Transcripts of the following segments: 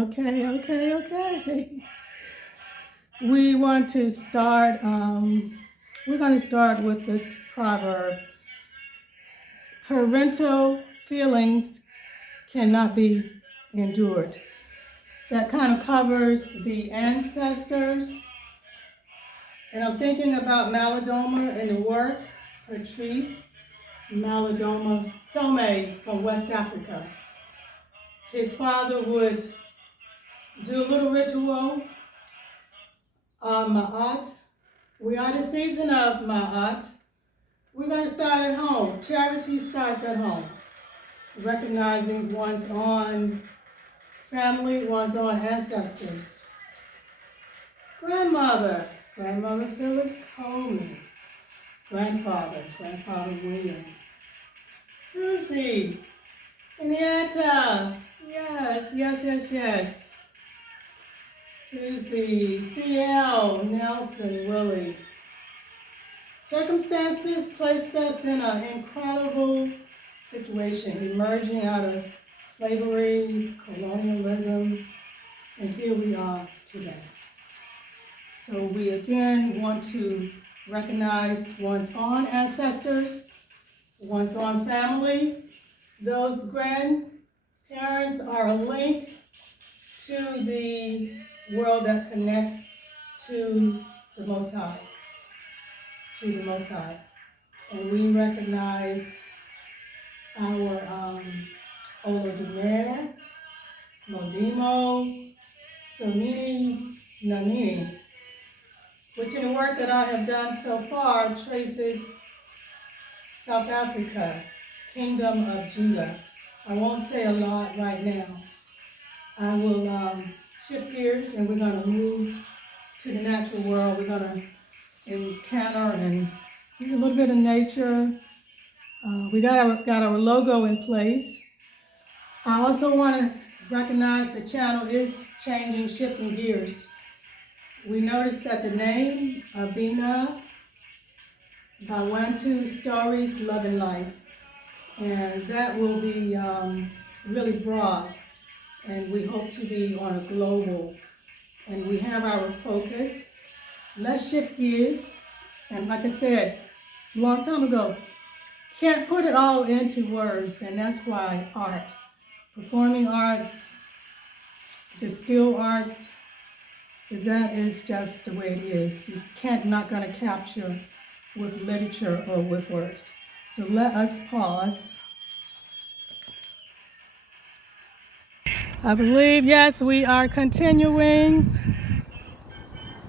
Okay. We want to start, we're going to start with this proverb. Parental feelings cannot be endured. That kind of covers the ancestors. And I'm thinking about Malidoma and the work, Patrice Malidoma Somé from West Africa. His father would do a little ritual on MAAT. We are the season of MAAT. We're going to start at home. Charity starts at home. Recognizing one's own family, one's own ancestors. Grandmother Phyllis Coleman. Grandfather William. Susie, Henrietta, yes. Susie, CL, Nelson, Willie. Circumstances placed us in an incredible situation, emerging out of slavery, colonialism, and here we are today. So we again want to recognize one's own ancestors, one's own family. Those grandparents are a link to the world that connects to the Most High. And we recognize our Olodumare, Modimo, Sonini, Nanini, which in the work that I have done so far traces South Africa, Kingdom of Judah. I won't say a lot right now. I will shift gears and we're going to move to the natural world. We're going to encounter and do a little bit of nature. We got our logo in place. I also want to recognize the channel is changing, shifting gears. We noticed that the name, AbeNa, BaWantu, Stories, Love and Life. And that will be really broad. And we hope to be on a global. And we have our focus. Let's shift gears. And like I said, a long time ago, can't put it all into words. And that's why art, performing arts, the still arts, that is just the way it is. You not going to capture with literature or with words. So let us pause. I believe, yes, we are continuing.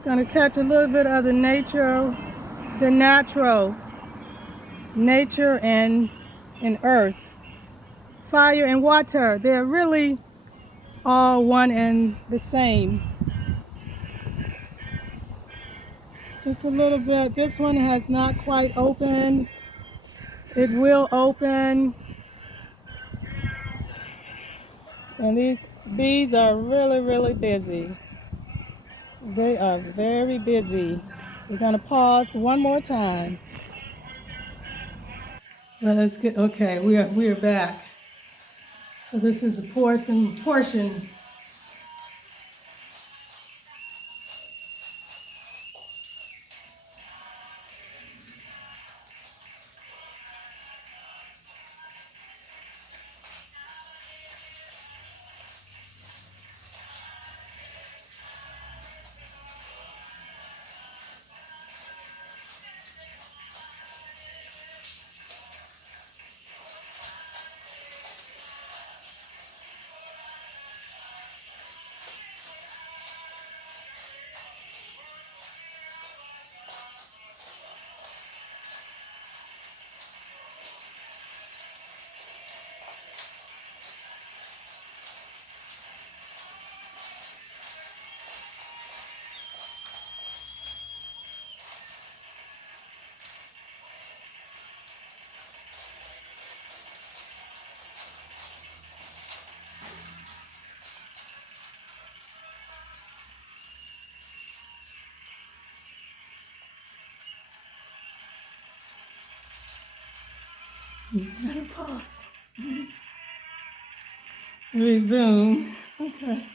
Going to catch a little bit of the nature, the natural, nature and earth, fire and water. They're really all one and the same. Just a little bit. This one has not quite opened. It will open. And these bees are really busy. They are very busy. We're going to pause one more time. Let's get, okay, we are back. So this is a portion. Pause. Resume. Okay.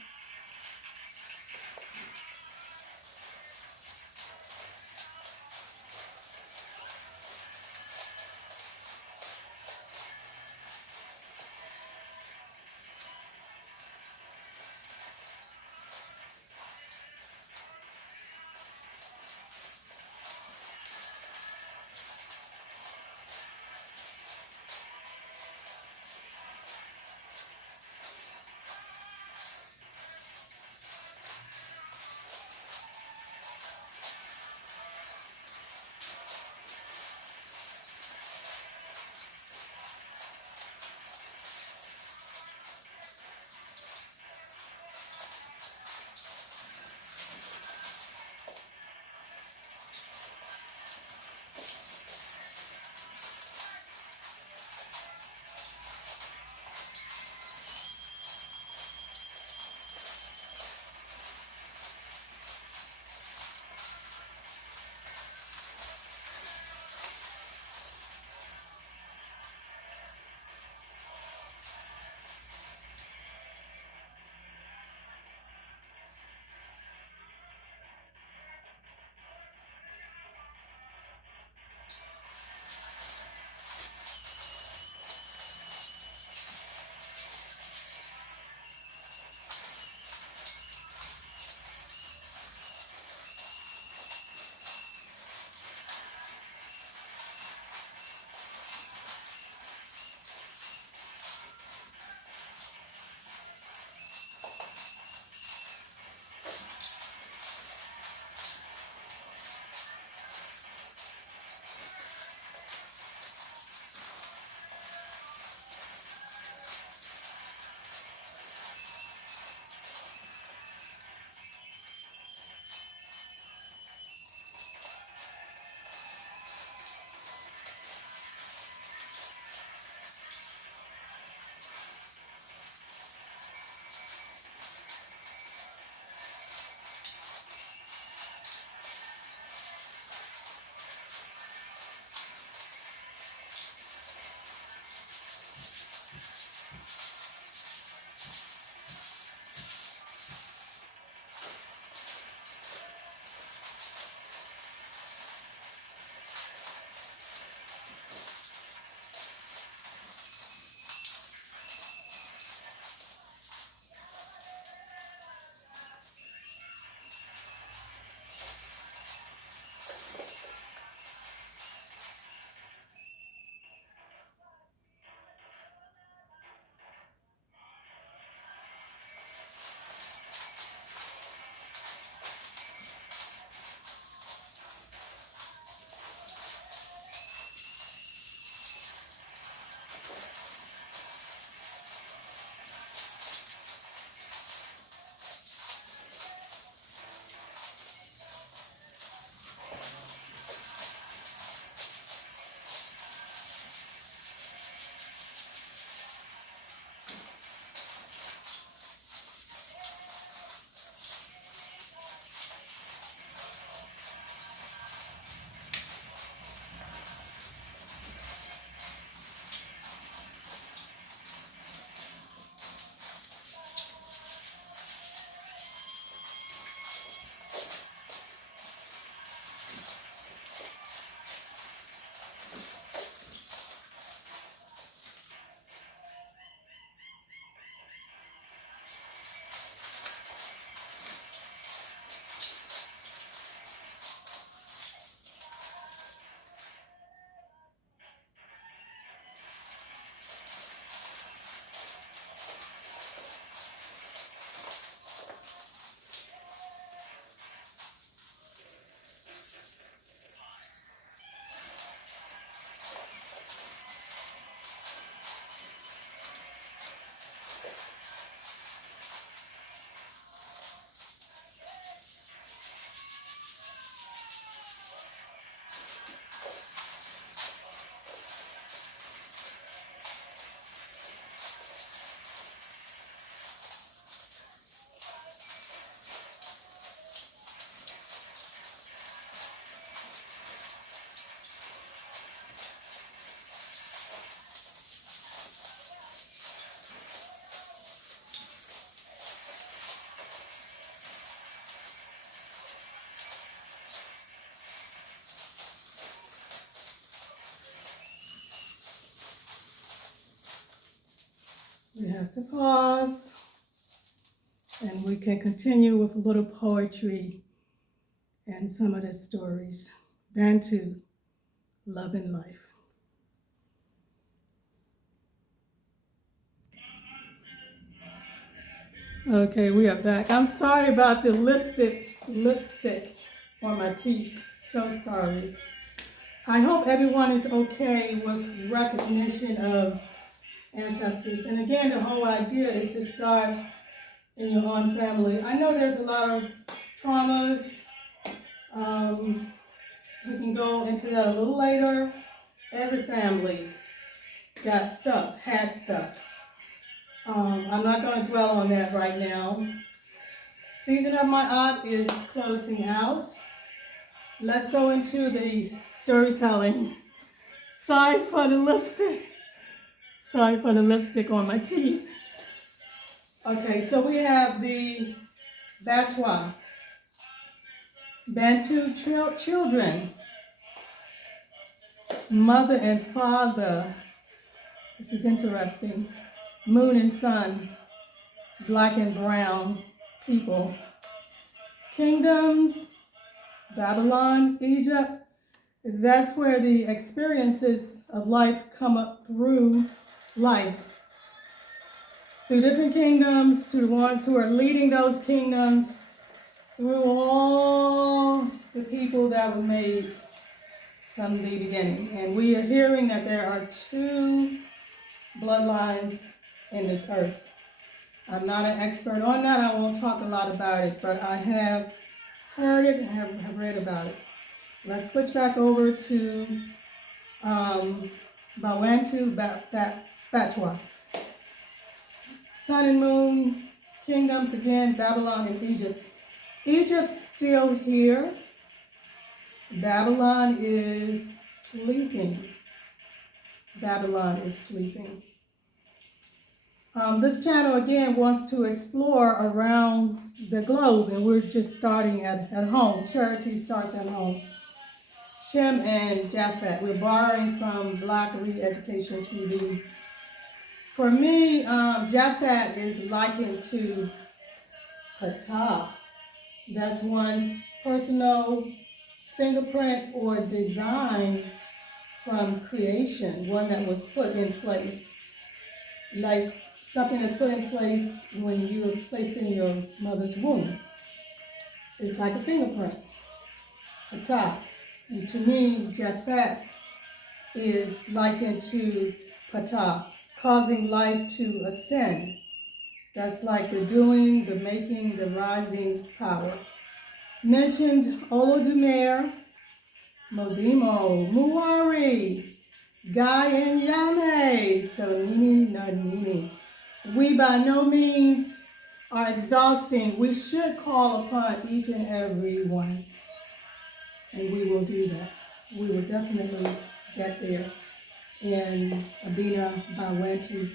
We have to pause, and we can continue with a little poetry and some of the stories. BaWantu, love and life. Okay, we are back. I'm sorry about the lipstick on my teeth. So sorry. I hope everyone is okay with recognition of ancestors. And again, the whole idea is to start in your own family. I know there's a lot of traumas. We can go into that a little later. Every family got stuff, had stuff. I'm not going to dwell on that right now. Season of MAAT is closing out. Let's go into the storytelling. Sorry for the lipstick. Sorry for the lipstick on my teeth. Okay, so we have the Batwa, Bantu children, mother and father. This is interesting. Moon and sun, black and brown people. Kingdoms, Babylon, Egypt. That's where the experiences of life come up through life. Through different kingdoms, to the ones who are leading those kingdoms, through all the people that were made from the beginning. And we are hearing that there are 2 bloodlines in this earth. I'm not an expert on that. I won't talk a lot about it, but I have heard it and have read about it. Let's switch back over to BaWantu, Batwa. Sun and moon kingdoms again, Babylon and Egypt. Egypt's still here. Babylon is sleeping. Babylon is sleeping. This channel again wants to explore around the globe, and we're just starting at home. Charity starts at home. Shem and Japhet. We're borrowing from Black Re-Education TV. For me, Japhet is likened to Ptah. That's one's personal fingerprint or design from creation, one that was put in place. Like something that's put in place when you were placed in your mother's womb. It's like a fingerprint, Ptah. And to me, Japhet is likened to Ptah, causing life to ascend. That's like the doing, the making, the rising power. Mentioned Olodumare, Modimo, Muwari, Guy and Yame, so Nini no Nini. We by no means are exhausting. We should call upon each and every one. And we will do that. We will definitely get there in AbeNa BaWantu.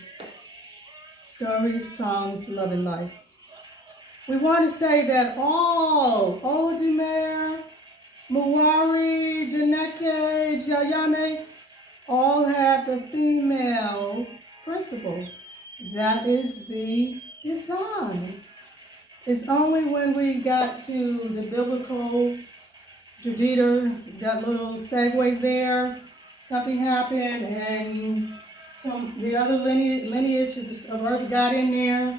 Stories, songs, love and life. We want to say that all Olodumare, Muwari, Janeke, Jayame, all have the female principle. That is the design. It's only when we got to the biblical Judita, that little segue there, something happened and the other lineages of earth got in there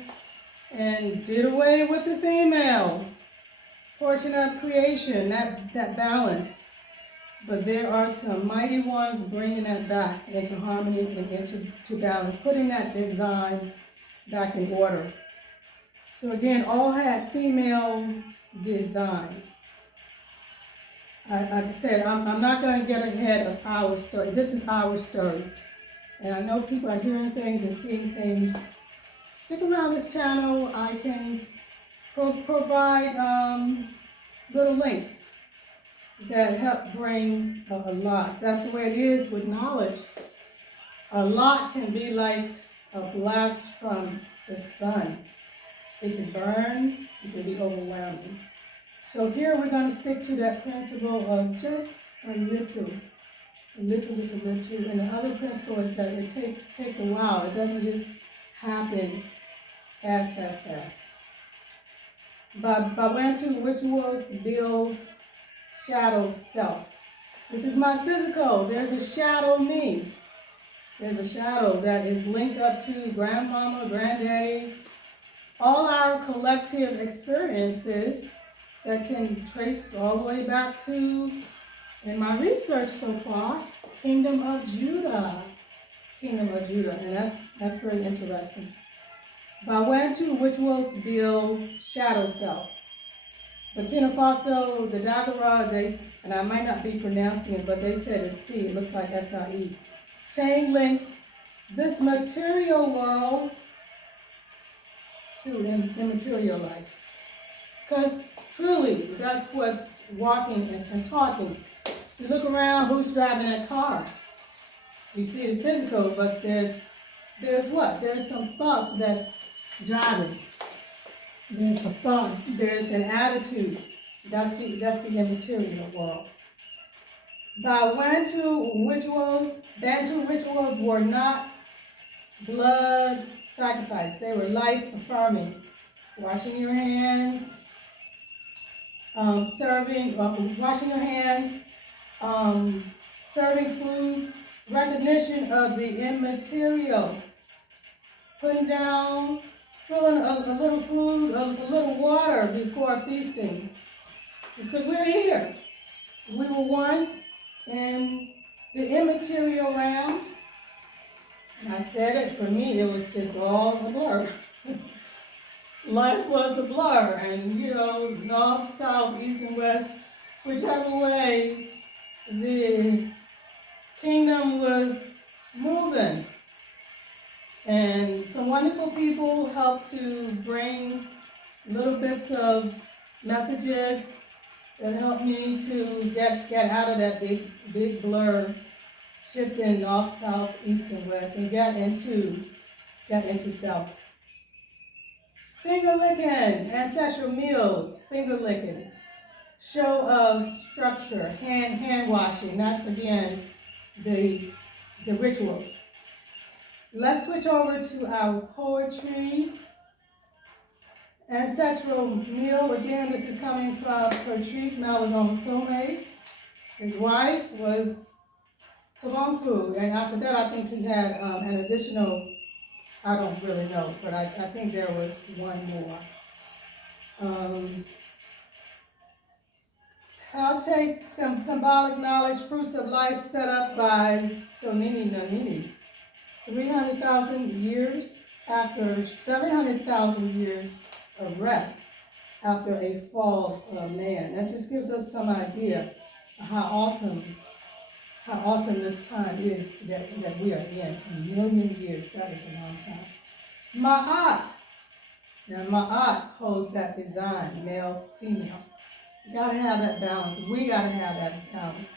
and did away with the female portion of creation, that balance. But there are some mighty ones bringing that back into harmony and into balance, putting that design back in order. So again, all had female design. Like I said, I'm not going to get ahead of our story. This is our story. And I know people are hearing things and seeing things. Stick around this channel. I can provide little links that help bring a lot. That's the way it is with knowledge. A lot can be like a blast from the sun. It can burn, it can be overwhelming. So here we're going to stick to that principle of just a little. And the other principle is that it takes a while. It doesn't just happen fast. BaWantu rituals build shadow self. This is my physical. There's a shadow me. There's a shadow that is linked up to grandmama, granddaddy, all our collective experiences that can trace all the way back to, in my research so far, Kingdom of Judah. And that's very interesting. BaWantu rituals build shadow self. Burkina Faso, the Dagara, and I might not be pronouncing it, but they said it's C, it looks like S-I-E. Chain links this material world to immaterial life. Because truly, that's what's walking and talking. You look around, who's driving that car? You see the physical, but there's what? There's some thoughts that's driving. There's a thought, there's an attitude. That's the immaterial world. Bantu rituals were not blood sacrifice. They were life affirming. Washing your hands, serving food, recognition of the immaterial, putting down, spilling a little food, a little water before feasting. It's because we're here. We were once in the immaterial realm. And I said it, for me, it was just all a blur. Life was a blur, and north, south, east, and west, whichever way the kingdom was moving. And some wonderful people helped to bring little bits of messages that helped me to get out of that big blur, shifting north, south, east, and west, and get into self. Finger licking, ancestral meal, finger licking, show of structure, hand washing. That's again the rituals. Let's switch over to our poetry. Ancestral meal, again, this is coming from Malidoma Somé. His wife was BaWantu, and after that I think he had an additional, I don't really know, but I think there was one more. I'll take some symbolic knowledge, fruits of life set up by Sonini Nanini. 300,000 years after 700,000 years of rest after a fall of man. That just gives us some idea of how awesome this time is that we are in. A million years, that is a long time. MAAT. Now MAAT holds that design, male, female. You gotta have that balance. We gotta have that balance.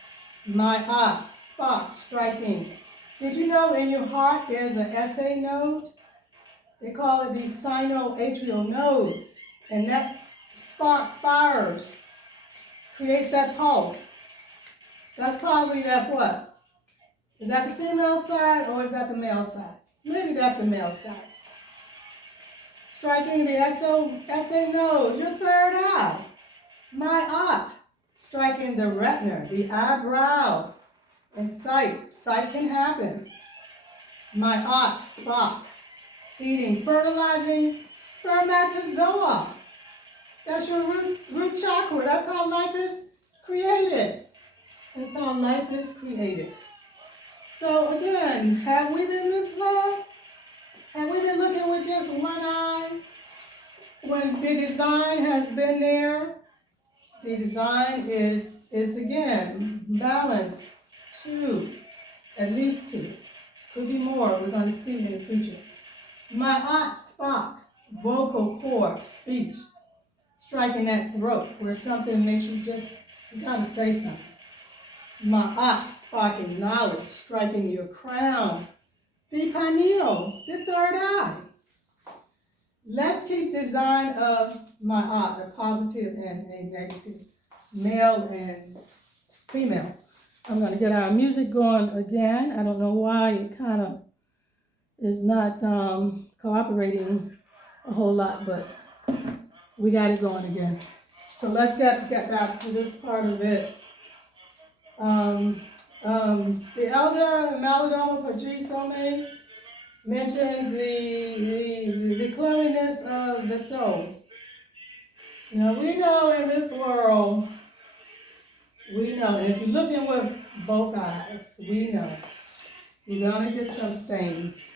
MAAT, spot, striking. Did you know in your heart there's an SA node? They call it the sinoatrial node. And that spark fires, creates that pulse. That's probably that what? Is that the female side or is that the male side? Maybe that's the male side. Striking the SA node, your third eye. MAAT, striking the retina, the eyebrow, and sight. Sight can happen. MAAT, spot, seeding, fertilizing spermatozoa. That's your root chakra. That's how life is created. That's how life is created. So again, have we been misled? Have we been looking with just one eye? When the design has been there, the design is again balanced. Two, at least two. Could be more, we're going to see in the future. MAAT, spot, vocal cord, speech, striking that throat where something makes you gotta say something. MAAT, sparking knowledge, striking your crown. The pineal, the third eye. Let's keep design of MAAT, a positive and a negative, male and female. I'm going to get our music going again. I don't know why it kind of is not cooperating a whole lot, but we got it going again. So let's get back to this part of it. The elder Malidoma Somé mentioned the cleanliness of the soul. Now we know in this world, we know, and if you're looking with both eyes, we know you're gonna get some stains.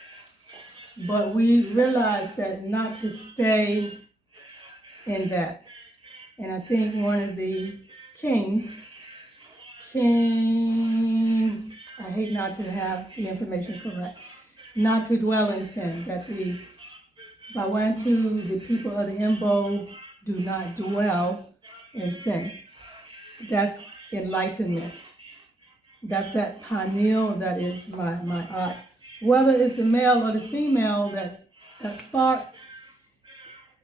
But we realize that not to stay in that. And I think one of the kings, I hate not to have the information correct, not to dwell in sin, that the BaWantu, the people of the Imbo, do not dwell in sin. That's enlightenment. That's that pineal that is my art. Whether it's the male or the female, that spark,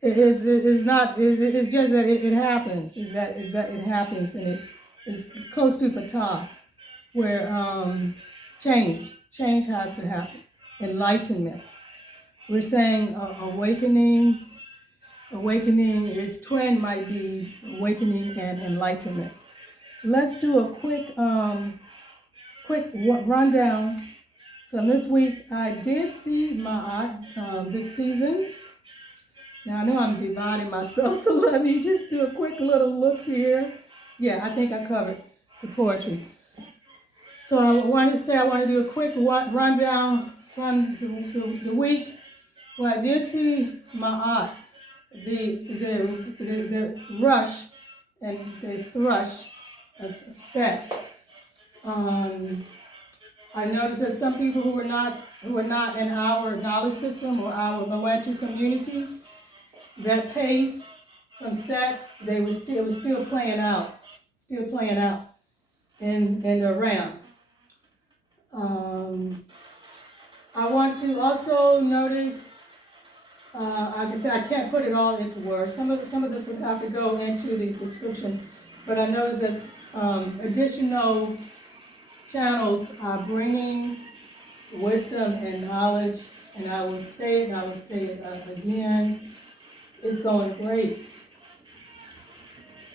it's just that it happens. Is that it happens, and it's close to Patah, where change has to happen. Enlightenment. We're saying awakening is twin, might be awakening and enlightenment. Let's do a quick rundown from this week. I did see MAAT this season. Now I know I'm dividing myself, so let me just do a quick little look here. Yeah, I think I covered the poetry. So I want to do a quick rundown from the week. Well, I did see MAAT, the rush and the thrush of set. I noticed that some people who were not in our knowledge system or our BaWantu community, that pace from set, it was still playing out in the ramp. I want to also notice, like I said, I can't put it all into words. Some of this would have to go into the description, but I noticed that additional channels are bringing wisdom and knowledge, and I will say it, and I will say it again. It's going great,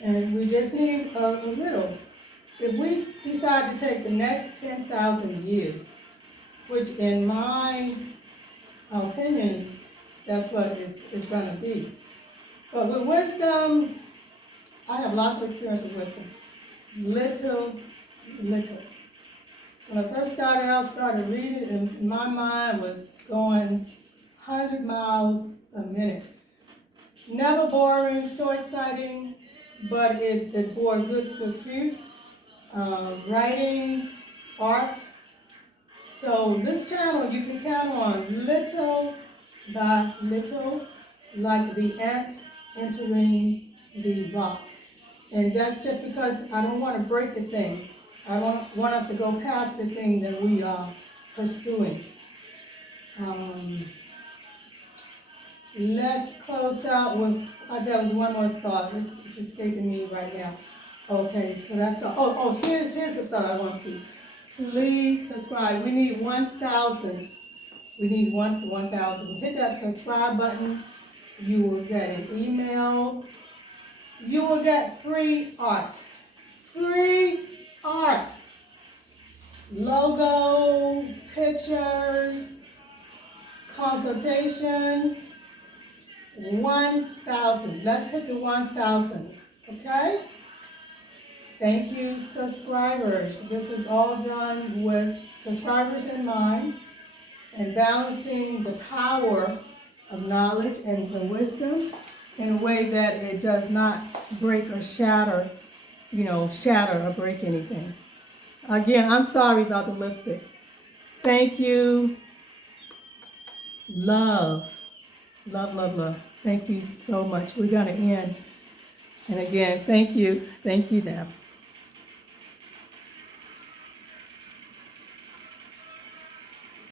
and we just need a little. If we decide to take the next 10,000 years, which in my opinion, that's what it's going to be. But with wisdom, I have lots of experience with wisdom. Little. When I first started reading, and my mind was going 100 miles a minute. Never boring, so exciting, but it bore good fruit. Writings, art. So this channel you can count on little by little, like the ant entering the rock. And that's just because I don't want to break the thing. I want us to go past the thing that we are pursuing. Let's close out with, there was one more thought. It's escaping me right now. Okay, so that's here's the thought I want to. Please subscribe. We need 1,000. We need 1,000. Hit that subscribe button. You will get an email. You will get free art. Free art. Logo, pictures, consultations. 1,000. Let's hit the 1,000. Okay? Thank you, subscribers. This is all done with subscribers in mind and balancing the power of knowledge and the wisdom in a way that it does not break or shatter or break anything. Again, I'm sorry about the lipstick. Thank you. Love. Thank you so much. We're going to end. And again, thank you. Thank you now.